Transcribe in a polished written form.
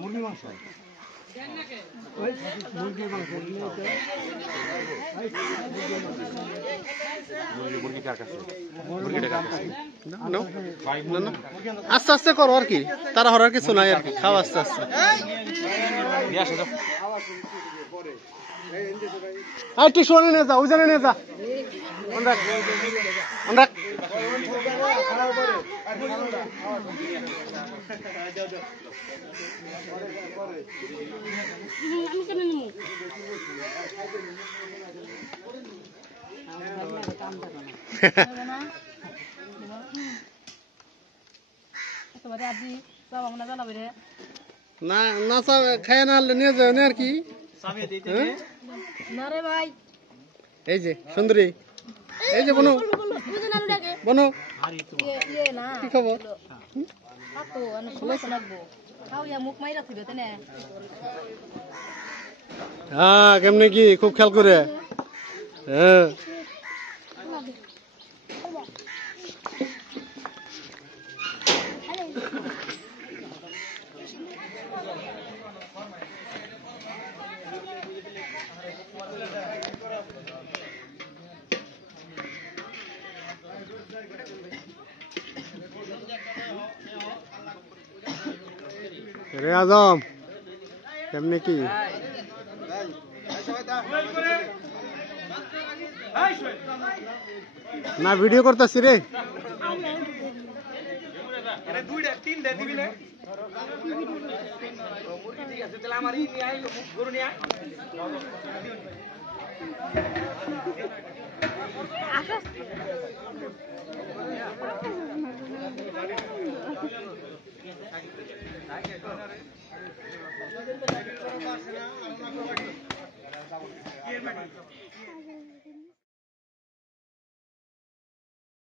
মুরগি মাংস আস্তে আস্তে করো আর কি, তারা হরার কিছু নাই আর কি, খাও আস্তে আস্তে। আর টিস্যু নিয়ে যা, ওই জানে নিয়ে যা। না না খায় না নিয়ে যাও আর কি। এই যে সুন্দরী, এই যে বনু বনু, কি খবর? হ্যাঁ কেমনে কি খুব খেয়াল করে। হ্যাঁ রে আজম কেমনে কি না ভিডিও করতেছি রে।